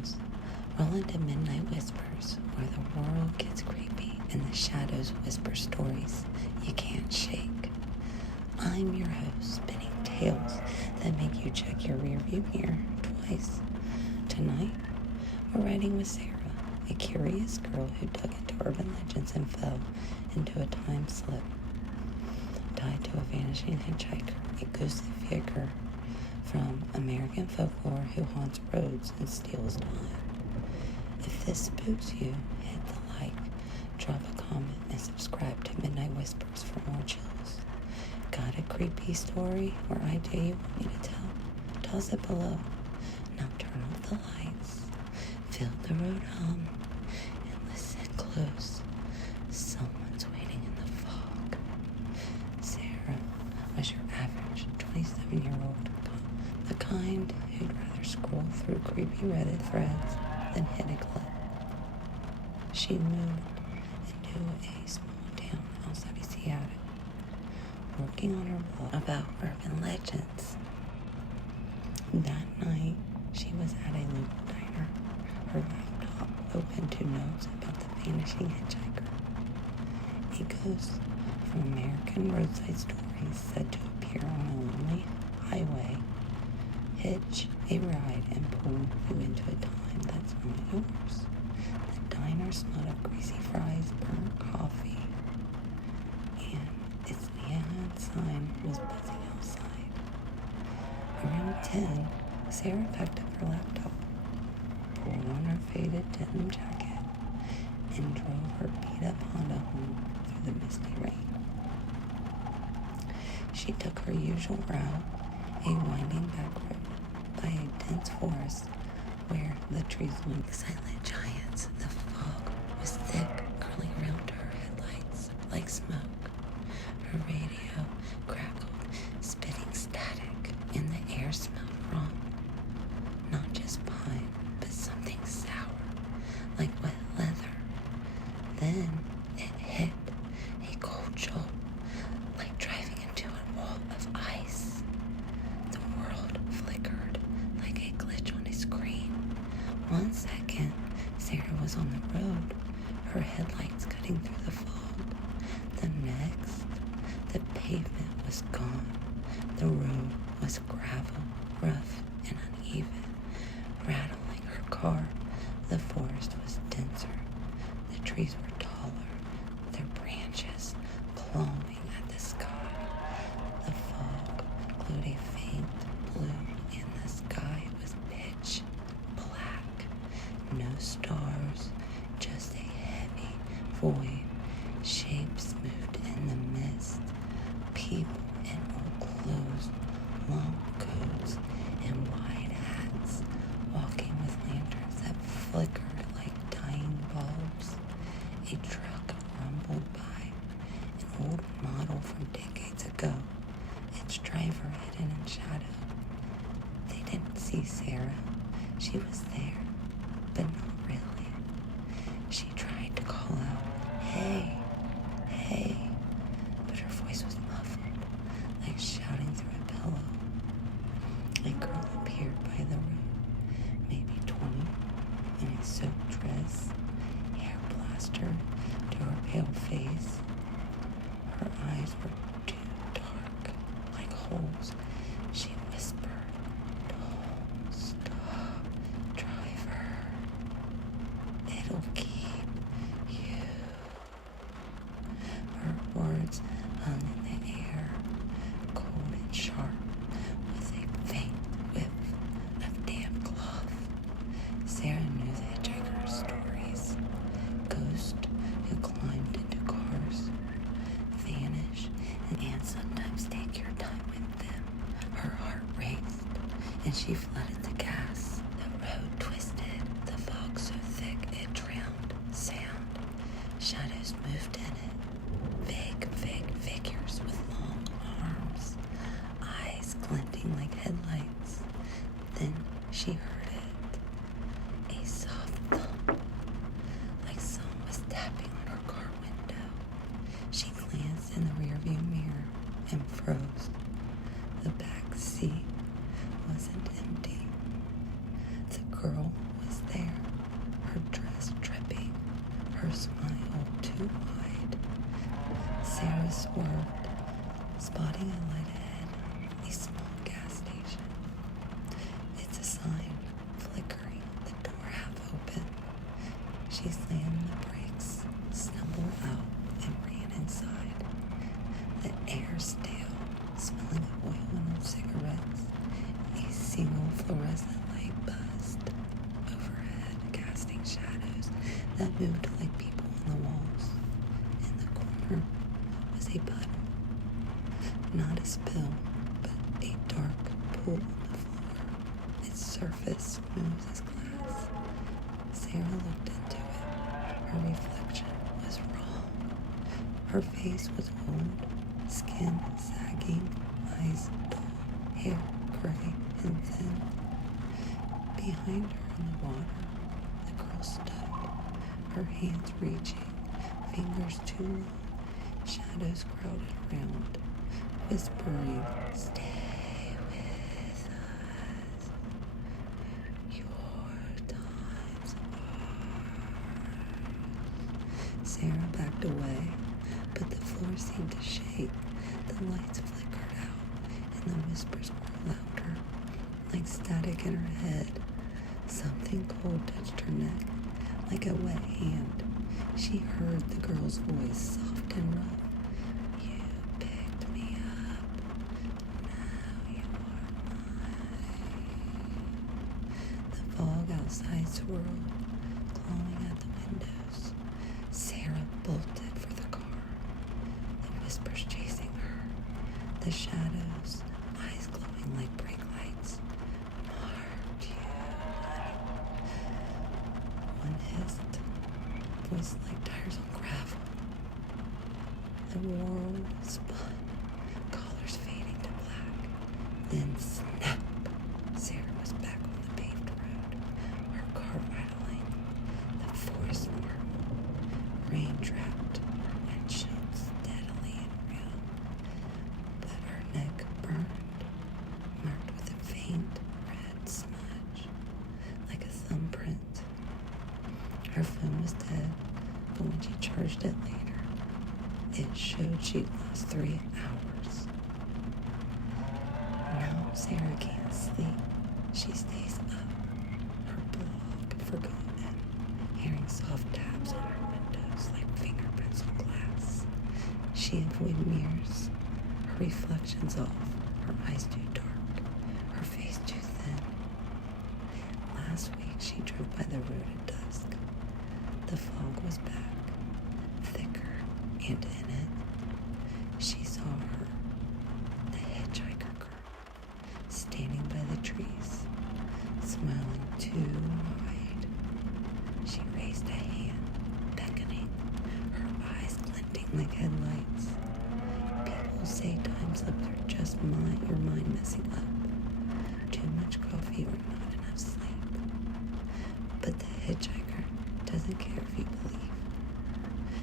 tales. Roll into midnight whispers, where the world gets creepy and the shadows whisper stories you can't shake. I'm your host, spinning tales that make you check your rearview mirror twice. Tonight, we're riding with Sarah, a curious girl who dug into urban legends and fell into a time slip. Tied to a vanishing hitchhiker, a ghostly figure from American folklore who haunts roads and steals time. If this spooks you, hit the like, drop a comment, and subscribe to Midnight Whispers for more chills. Got a creepy story or idea you want me to tell? Toss it below. Now turn off the lights, feel the road hum, and listen close. Someone's waiting in the fog. Sarah was your average 27-year-old, the kind who'd rather scroll through creepy Reddit threads than hit a clip. She moved into a small town outside of Seattle, working on her blog about urban legends. That night, she was at a local diner, her laptop open to notes about the vanishing hitchhiker, a ghost from American roadside stories said to appear on a lonely highway, hitch a ride, and pull you into a time that's not yours. The diner smelled of greasy fries, burnt coffee, and its neon sign was buzzing outside. Around 10, Sarah packed up her laptop, pulled on her faded denim jacket, and drove her beat-up Honda home through the misty rain. She took her usual route, a winding back road by a dense forest where the trees looked like silent giants. The fog was thick, curling around her headlights like smoke. Her radio crackled, spitting static, and the air smelled wrong. Not just pine, but something sour, like wet leather. Then it hit, a cold jolt, like driving into a wall of ice. The world flickered like a glitch on a screen. 1 second, Sarah was on the road, her headlights cutting through the fog. The next, the pavement was gone. The road was gravel, rough and uneven, rattling her car. The forest was denser. The trees were taller, their branches clawing at the sky. The fog glowed a faint blue, and the sky was pitch black. No stars, just a heavy void. Shapes moved in the mist. People in old clothes, long coats, and wide hats, walking with lanterns that flickered like dying bulbs. A truck rumbled by, an old model from decades ago, its driver hidden in shadow. They didn't see Sarah. She was there, but not really. She tried to call out, "Hey, hey," but her voice was muffled, like shouting through a pillow. A girl appeared by the room, maybe 20, in a soaked dress, hair plastered to her pale face. Her eyes were too dark, like holes. She whispered, "Don't stop, driver. It'll keep you." Her words hung in the air, cold and sharp, with a faint whiff of damp cloth. Sarah knew the hitchhiker stories. Ghosts who climbed into cars, vanish, and sometimes take your time with them. Her heart raced, and she flooded the gas. The road twisted, the fog so thick it drowned sound. Shadows moved in it, vague figures with long arms, eyes glinting like headlights. Then she heard it, a soft thump, like someone was tapping on her car window. She glanced in the rearview mirror and froze. The back seat wasn't empty. The girl was there. too wide. Sarah swerved, spotting a light ahead, a small gas station. It's a sign, flickering, the door half open. She slammed the brakes, stumbled out, and ran inside. The air stale, smelling of oil and old cigarettes. A single fluorescent light buzzed overhead, casting shadows that moved like people on the walls. In the corner was a puddle. Not a spill, but a dark pool on the floor, its surface smooth as glass. Sarah looked into it. Her reflection was wrong. Her face was old, skin sagging, eyes dull, hair gray and thin. Behind her in the water, the girl stood, her hands reaching, fingers too long, shadows crowded around, whispering, "Stay with us. Your time's ours." Sarah backed away, but the floor seemed to shake. The lights flickered out, and the whispers grew louder, like static in her head. Something cold touched her neck, like a wet hand. She heard the girl's voice, soft and rough. "You picked me up. Now you're mine." The fog outside swirled, glowing at the windows. Sarah bolted for the car, the whispers chasing her, the shadows, eyes glowing like brake lights. "Marked you." One hissed, voice like tires on gravel. The world spun, colors fading to black. Then snap! Sarah was back on the paved road, her car rattling, the force normal. Rain trapped her windshield steadily and real, but her neck burned, marked with a faint red smudge, like a thumbprint. Her phone was dead, but when she charged it later, it showed she'd lost 3 hours. Now Sarah can't sleep. She stays up, her blog forgotten, hearing soft taps on her windows like fingerprints on glass. She avoided mirrors, her reflections off, her eyes too dark, her face too thin. Last week she drove by the road at dusk. The fog was back, thicker, and in it, she saw her, the hitchhiker girl, standing by the trees, smiling too wide. She raised a hand, beckoning, her eyes glinting like headlights. People say time slips are just your mind messing up, too much coffee or not enough sleep. But the hitchhiker doesn't care if you believe.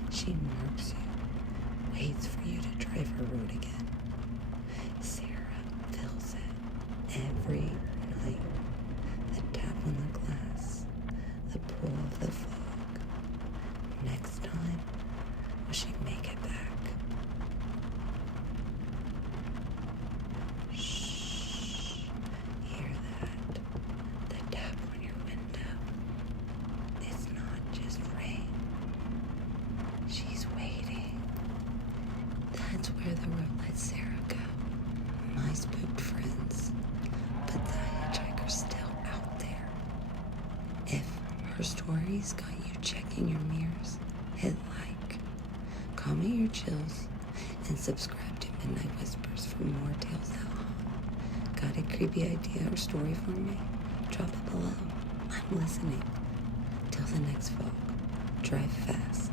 She marks you, waits for you to drive her road again. Sarah feels it every night. The tap on the glass, the pull of the fog. Next time, will she make it back? Shh. Hear that? The tap on your window. It's not just rain. She's waiting. That's where the road lets Sarah go. My spooked friends. But the hitchhiker's still out there. If her stories got you checking your mirrors, hit like, comment your chills, and subscribe to Midnight Whispers for more tales that haunt. Got a creepy idea or story for me? Drop it below. I'm listening. Till the next fog, drive fast.